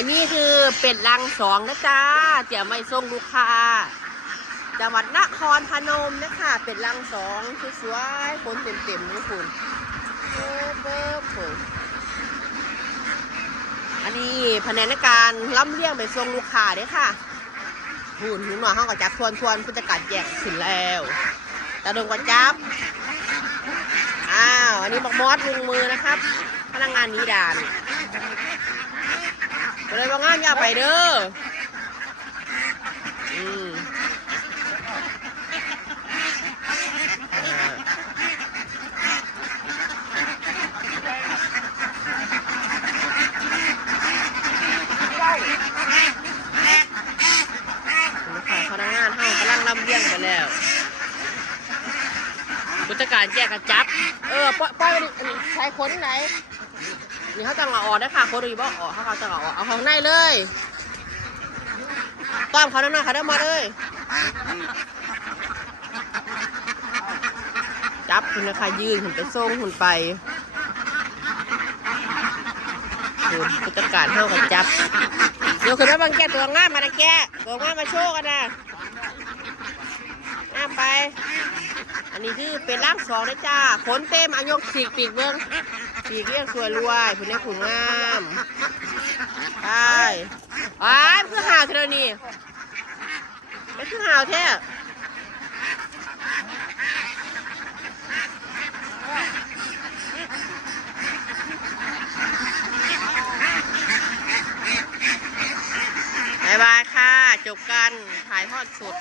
อันนี้คือเป็ดรังสองนะจ๊ะเดี๋ยวไม่ส่งลูกค้าจังหวัดนครพนมนะคะเป็ดรังสองสวยๆฝนเต็มๆนะคุณเบิบเบิบอันนี้แผนกการล่ำเลี้ยงไปส่งลูกค้าเด้อค่ะหุ่นหุ่นหน่อยห้องก็จับทวนทวนผู้จัดการแยกขึ้นแล้วตาดงก็จับอ้าวอันนี้บักมอสลุงมือนะครับ พนักงานนี้ด่าน ก็เลยบอกงานอย่าไปเด้ออืมอ่นี่ค่ะพนักงานห้างกำลังลำเลียงไปแล้วผู้จัดการแจกกระจับ เออ ปล่อยไปดิใช้คนไหน นี่เขาจะเอาออกได้ค่ะคนดีบ่ออกเขาเขาจะเอาออกเอาข้างในเลยต้อมเขาหน่อยเขาได้มาเลยจับคุณนะคะยืนหุ่นไปส่งหุ่นไปคุณผู้จัดการเข้ากับจับเดี๋ยวคุณแม่บางแกตัวง่ามมานะแกตัวง่ามมาโชว์กันนะง่ามไป อันนี้คือเป็นร่างสองนะจ้าขนเต็มอันยกสีกปีกเบิ้งสีกเรียงสวยรวยคุณนี่ขุนงามไปอ่านคือหาวเท่านี้ไม่คือหาวแท้บายบายค่ะ จบกันถ่ายทอดสด